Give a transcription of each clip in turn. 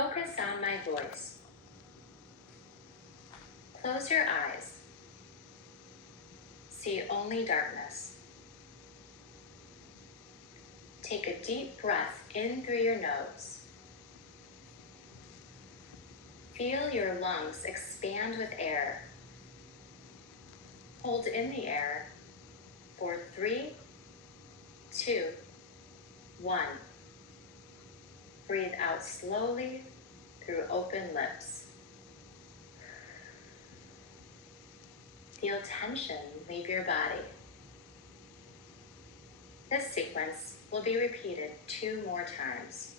Focus on my voice. Close your eyes. See only darkness. Take a deep breath in through your nose. Feel your lungs expand with air. Hold in the air for 3, 2, 1. Breathe out slowly through open lips. Feel tension leave your body. This sequence will be repeated 2 more times.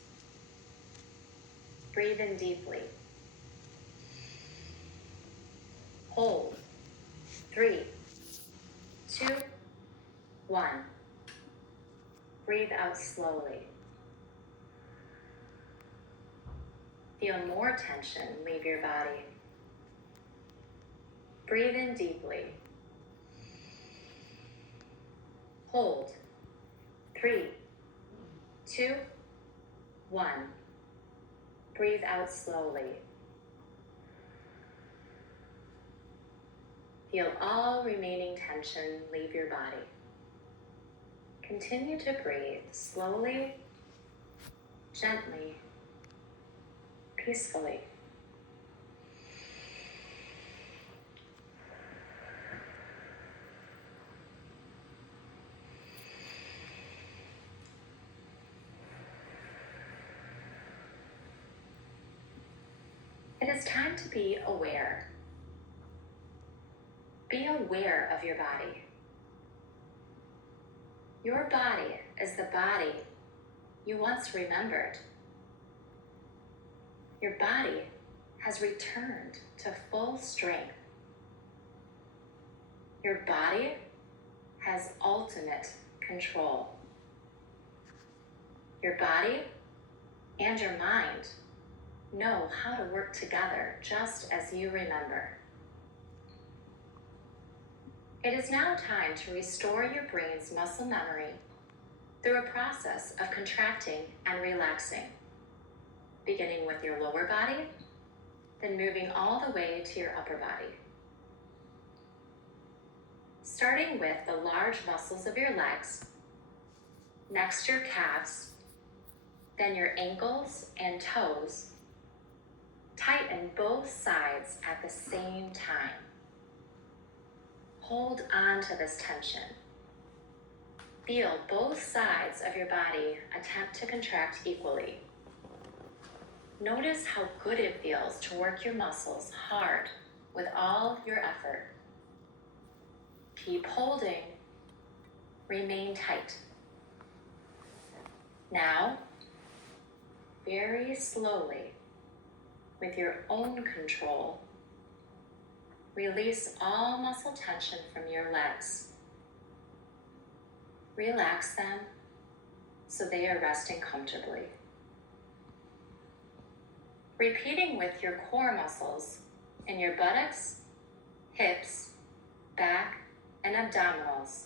Breathe in deeply. Hold. 3, 2, 1. Breathe out slowly. Feel more tension leave your body. Breathe in deeply. Hold. 3, 2, 1. Breathe out slowly. Feel all remaining tension leave your body. Continue to breathe slowly, gently, peacefully. It is time to be aware. Be aware of your body. Your body is the body you once remembered. Your body has returned to full strength. Your body has ultimate control. Your body and your mind know how to work together just as you remember. It is now time to restore your brain's muscle memory through a process of contracting and relaxing, beginning with your lower body, then moving all the way to your upper body. Starting with the large muscles of your legs, next your calves, then your ankles and toes. Tighten both sides at the same time. Hold on to this tension. Feel both sides of your body attempt to contract equally. Notice how good it feels to work your muscles hard with all your effort. Keep holding. Remain tight. Now, very slowly, with your own control, release all muscle tension from your legs. Relax them so they are resting comfortably. Repeating with your core muscles in your buttocks, hips, back, and abdominals.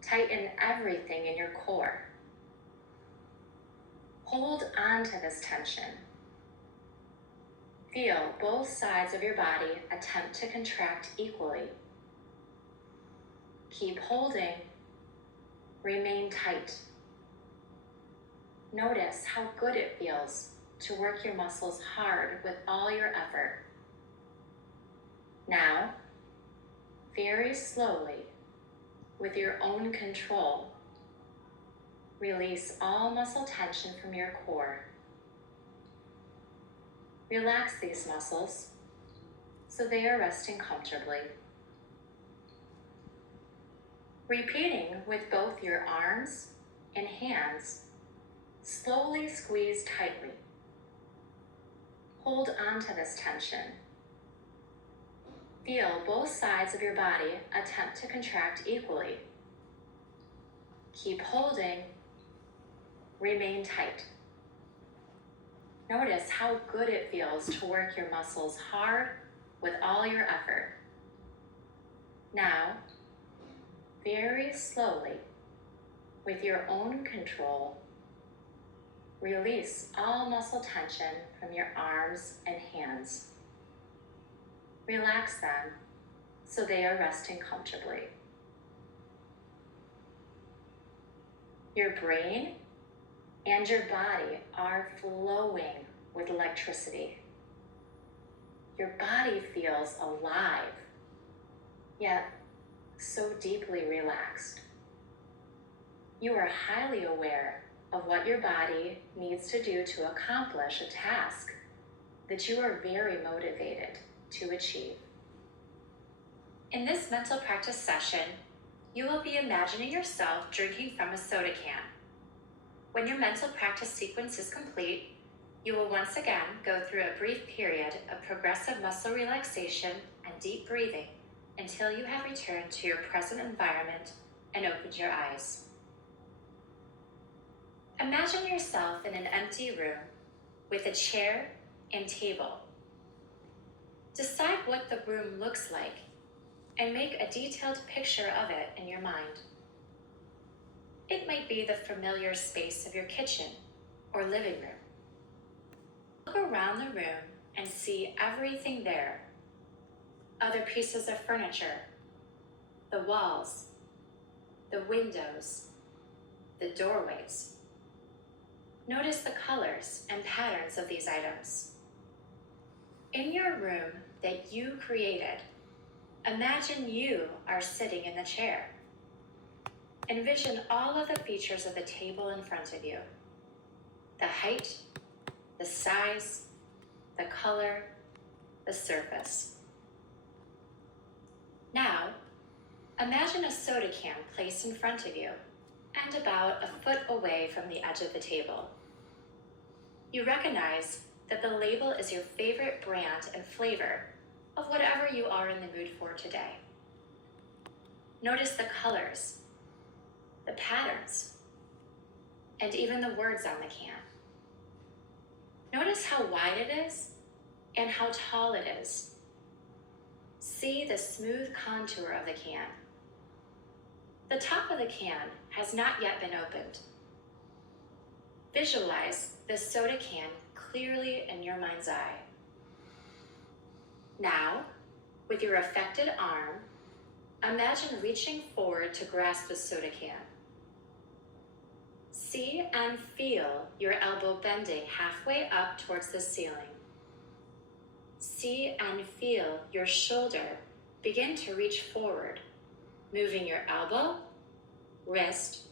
Tighten everything in your core. Hold on to this tension. Feel both sides of your body attempt to contract equally. Keep holding. Remain tight. Notice how good it feels to work your muscles hard with all your effort. Now, very slowly, with your own control, release all muscle tension from your core. Relax these muscles so they are resting comfortably. Repeating with both your arms and hands, slowly squeeze tightly. Hold on to this tension. Feel both sides of your body attempt to contract equally. Keep holding. Remain tight. Notice how good it feels to work your muscles hard with all your effort. Now, very slowly, with your own control, Release all muscle tension from your arms and hands. Relax them so they are resting comfortably. Your brain and your body are flowing with electricity. Your body feels alive, yet so deeply relaxed. You are highly aware of what your body needs to do to accomplish a task that you are very motivated to achieve. In this mental practice session, you will be imagining yourself drinking from a soda can. When your mental practice sequence is complete, you will once again go through a brief period of progressive muscle relaxation and deep breathing until you have returned to your present environment and opened your eyes. Imagine yourself in an empty room with a chair and table. Decide what the room looks like and make a detailed picture of it in your mind. It might be the familiar space of your kitchen or living room. Look around the room and see everything there. Other pieces of furniture, the walls, the windows, the doorways. Notice the colors and patterns of these items. In your room that you created, imagine you are sitting in the chair. Envision all of the features of the table in front of you. The height, the size, the color, the surface. Now, imagine a soda can placed in front of you and about a foot away from the edge of the table. You recognize that the label is your favorite brand and flavor of whatever you are in the mood for today. Notice the colors, the patterns, and even the words on the can. Notice how wide it is and how tall it is. See the smooth contour of the can. The top of the can has not yet been opened. Visualize the soda can clearly in your mind's eye. Now, with your affected arm, imagine reaching forward to grasp the soda can. See and feel your elbow bending halfway up towards the ceiling. See and feel your shoulder begin to reach forward, moving your elbow, wrist,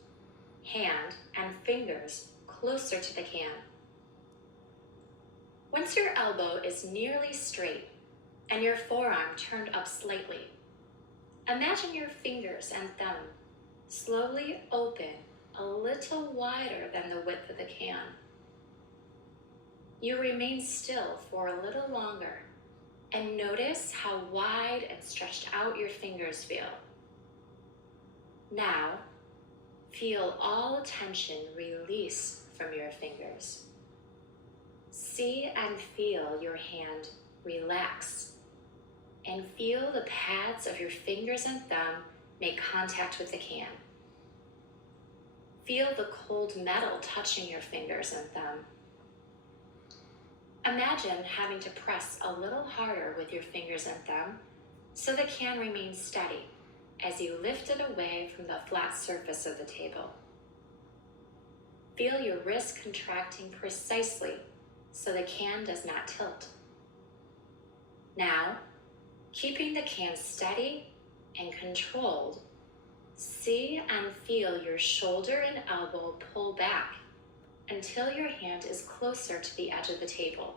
hand, and fingers closer to the can. Once your elbow is nearly straight and your forearm turned up slightly, imagine your fingers and thumb slowly open a little wider than the width of the can. You remain still for a little longer and notice how wide and stretched out your fingers feel. Now, feel all tension release from your fingers. See and feel your hand relax and feel the pads of your fingers and thumb make contact with the can. Feel the cold metal touching your fingers and thumb. Imagine having to press a little harder with your fingers and thumb so the can remains steady as you lift it away from the flat surface of the table. Feel your wrist contracting precisely so the can does not tilt. Now, keeping the can steady and controlled, see and feel your shoulder and elbow pull back until your hand is closer to the edge of the table.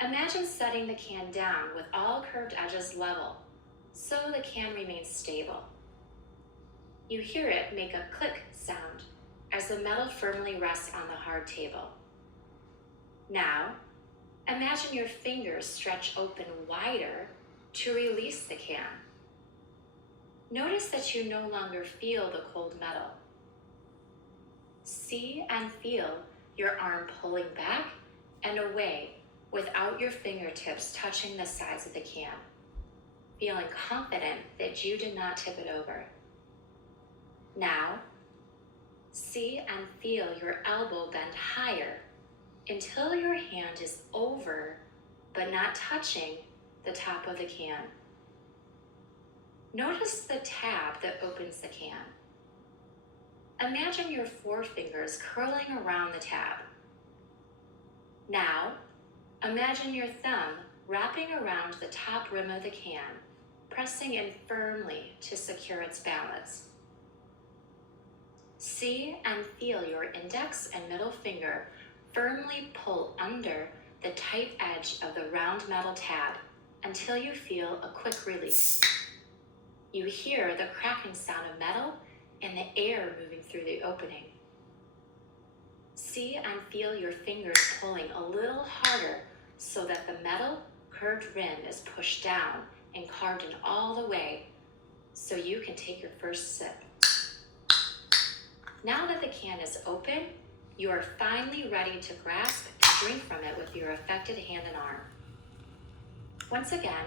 Imagine setting the can down with all curved edges level so the can remains stable. You hear it make a click sound as the metal firmly rests on the hard table. Now, imagine your fingers stretch open wider to release the can. Notice that you no longer feel the cold metal. See and feel your arm pulling back and away without your fingertips touching the sides of the can, feeling confident that you did not tip it over. Now, See and feel your elbow bend higher until your hand is over but not touching the top of the can. Notice the tab that opens the can. Imagine your forefingers curling around the tab. Now, imagine your thumb wrapping around the top rim of the can, pressing in firmly to secure its balance. See and feel your index and middle finger firmly pull under the tight edge of the round metal tab until you feel a quick release. You hear the cracking sound of metal and the air moving through the opening. See and feel your fingers pulling a little harder so that the metal curved rim is pushed down and carved in all the way so you can take your first sip. Now that the can is open, you are finally ready to grasp and drink from it with your affected hand and arm. Once again,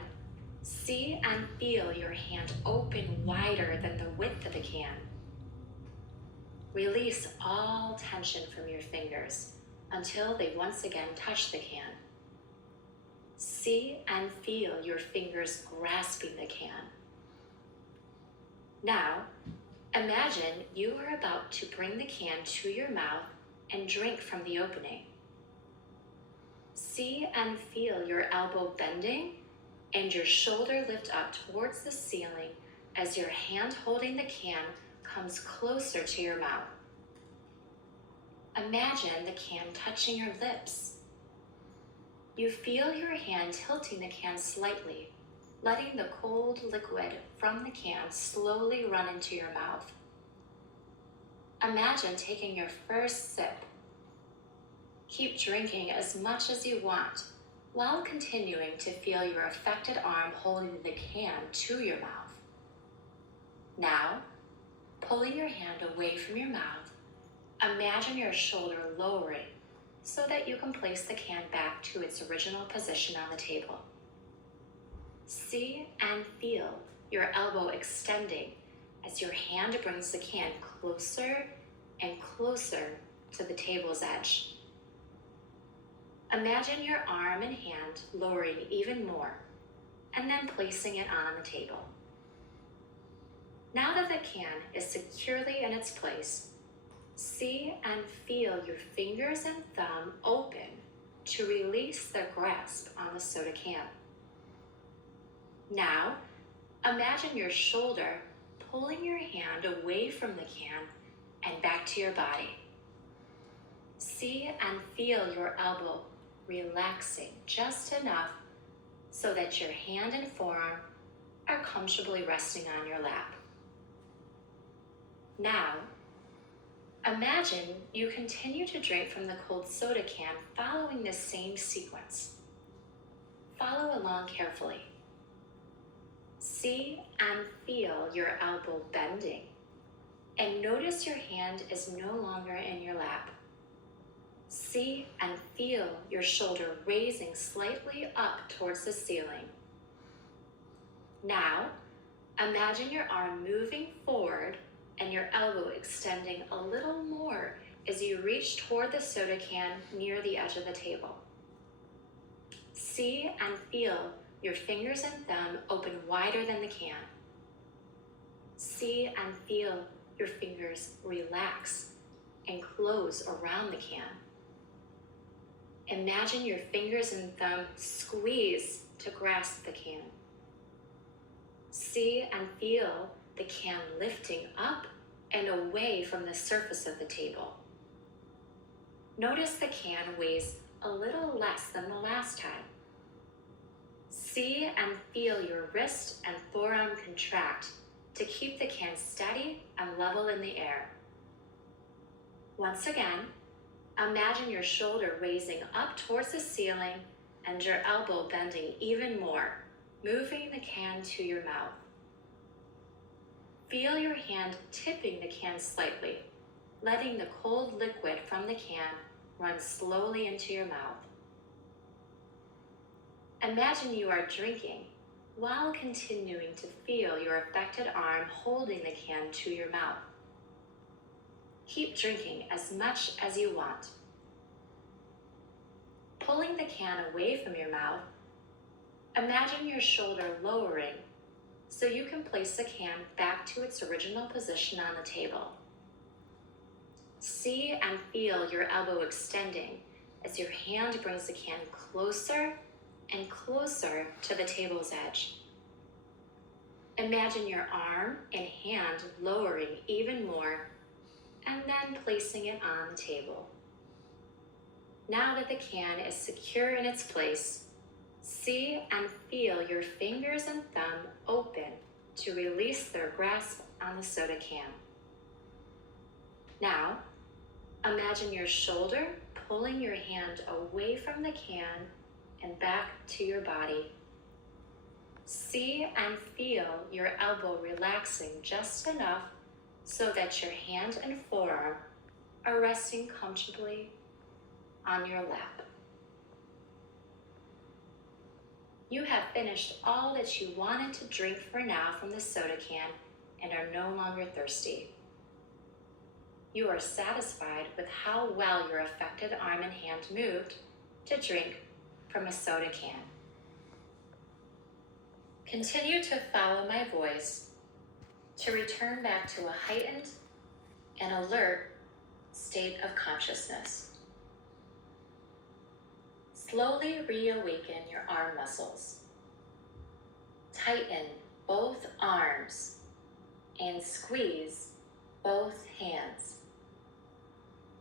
see and feel your hand open wider than the width of the can. Release all tension from your fingers until they once again touch the can. See and feel your fingers grasping the can. Now, imagine you are about to bring the can to your mouth and drink from the opening. See and feel your elbow bending and your shoulder lift up towards the ceiling as your hand holding the can comes closer to your mouth. Imagine the can touching your lips. You feel your hand tilting the can slightly, letting the cold liquid from the can slowly run into your mouth. Imagine taking your first sip. Keep drinking as much as you want, while continuing to feel your affected arm holding the can to your mouth. Now, pulling your hand away from your mouth, imagine your shoulder lowering so that you can place the can back to its original position on the table. See and feel your elbow extending as your hand brings the can closer and closer to the table's edge. Imagine your arm and hand lowering even more, and then placing it on the table. Now that the can is securely in its place, see and feel your fingers and thumb open to release the grasp on the soda can. Now, imagine your shoulder pulling your hand away from the can and back to your body. See and feel your elbow relaxing just enough so that your hand and forearm are comfortably resting on your lap. Now, imagine you continue to drink from the cold soda can following the same sequence. Follow along carefully. See and feel your elbow bending, and notice your hand is no longer in your lap. See and feel your shoulder raising slightly up towards the ceiling. Now, imagine your arm moving forward and your elbow extending a little more as you reach toward the soda can near the edge of the table. See and feel your fingers and thumb open wider than the can. See and feel your fingers relax and close around the can. Imagine your fingers and thumb squeeze to grasp the can. See and feel the can lifting up and away from the surface of the table. Notice the can weighs a little less than the last time. See and feel your wrist and forearm contract to keep the can steady and level in the air. Once again, imagine your shoulder raising up towards the ceiling and your elbow bending even more, moving the can to your mouth. Feel your hand tipping the can slightly, letting the cold liquid from the can run slowly into your mouth. Imagine you are drinking while continuing to feel your affected arm holding the can to your mouth. Keep drinking as much as you want. Pulling the can away from your mouth, imagine your shoulder lowering so you can place the can back to its original position on the table. See and feel your elbow extending as your hand brings the can closer and closer to the table's edge. Imagine your arm and hand lowering even more and then placing it on the table. Now that the can is secure in its place, see and feel your fingers and thumb open to release their grasp on the soda can. Now, imagine your shoulder pulling your hand away from the can and back to your body. See and feel your elbow relaxing just enough so that your hand and forearm are resting comfortably on your lap. You have finished all that you wanted to drink for now from the soda can and are no longer thirsty. You are satisfied with how well your affected arm and hand moved to drink from a soda can. Continue to follow my voice to return back to a heightened and alert state of consciousness. Slowly reawaken your arm muscles. Tighten both arms and squeeze both hands.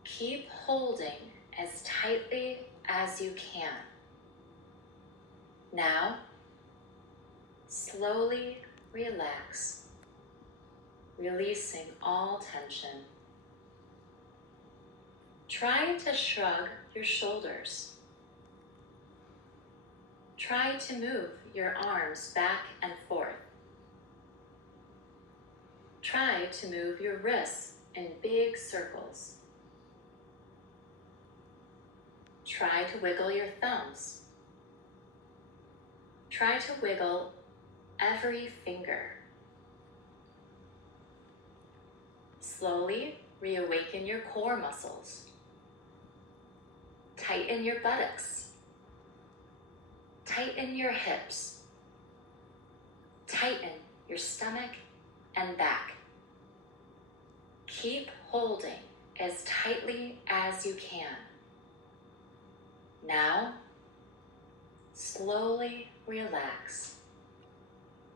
Keep holding as tightly as you can. Now, slowly relax, releasing all tension. Try to shrug your shoulders. Try to move your arms back and forth. Try to move your wrists in big circles. Try to wiggle your thumbs. Try to wiggle every finger. Slowly reawaken your core muscles. Tighten your buttocks. Tighten your hips. Tighten your stomach and back. Keep holding as tightly as you can. Now, slowly relax,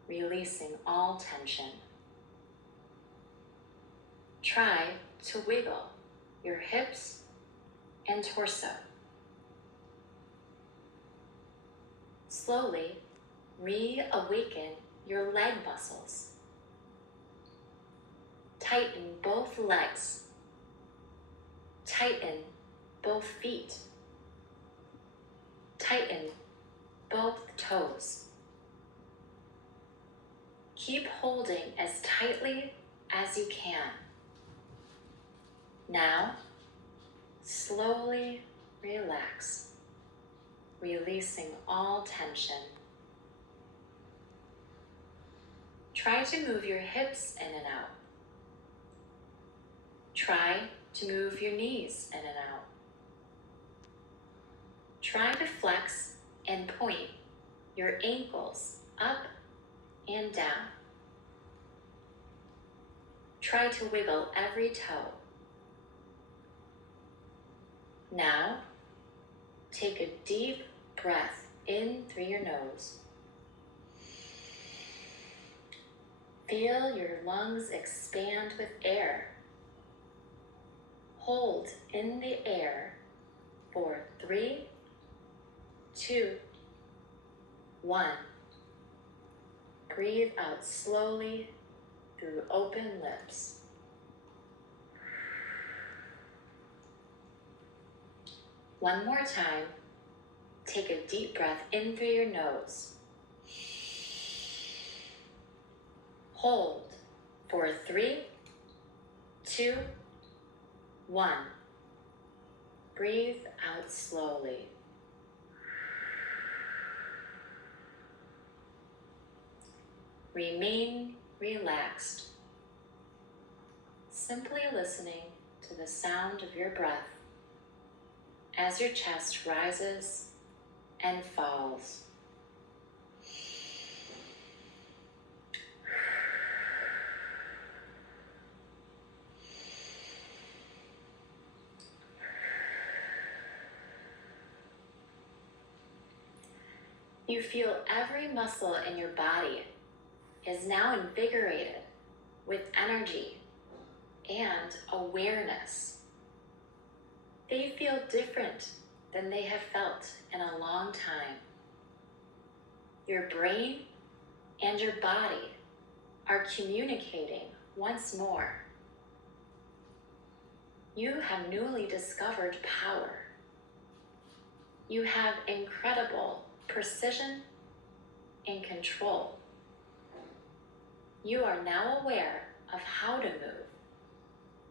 releasing all tension. Try to wiggle your hips and torso. Slowly reawaken your leg muscles. Tighten both legs. Tighten both feet. Tighten both toes. Keep holding as tightly as you can. Now, slowly relax, releasing all tension. Try to move your hips in and out. Try to move your knees in and out. Try to flex and point your ankles up and down. Try to wiggle every toe. Now, take a deep breath in through your nose. Feel your lungs expand with air. Hold in the air for 3, 2, 1. Breathe out slowly through open lips. One more time. Take a deep breath in through your nose. Hold for 3, 2, 1. Breathe out slowly. Remain relaxed, simply listening to the sound of your breath as your chest rises and falls. You feel every muscle in your body is now invigorated with energy and awareness. They feel different than they have felt in a long time. Your brain and your body are communicating once more. You have newly discovered power. You have incredible precision and control. You are now aware of how to move,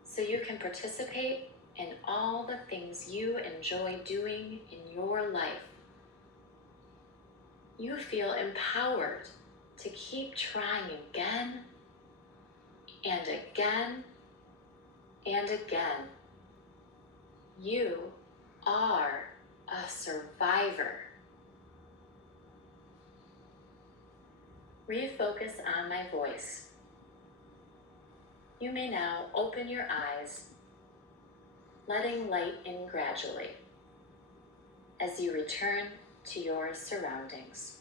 so you can participate in all the things you enjoy doing in your life. You feel empowered to keep trying again and again and again. You are a survivor. Refocus on my voice. You may now open your eyes, letting light in gradually as you return to your surroundings.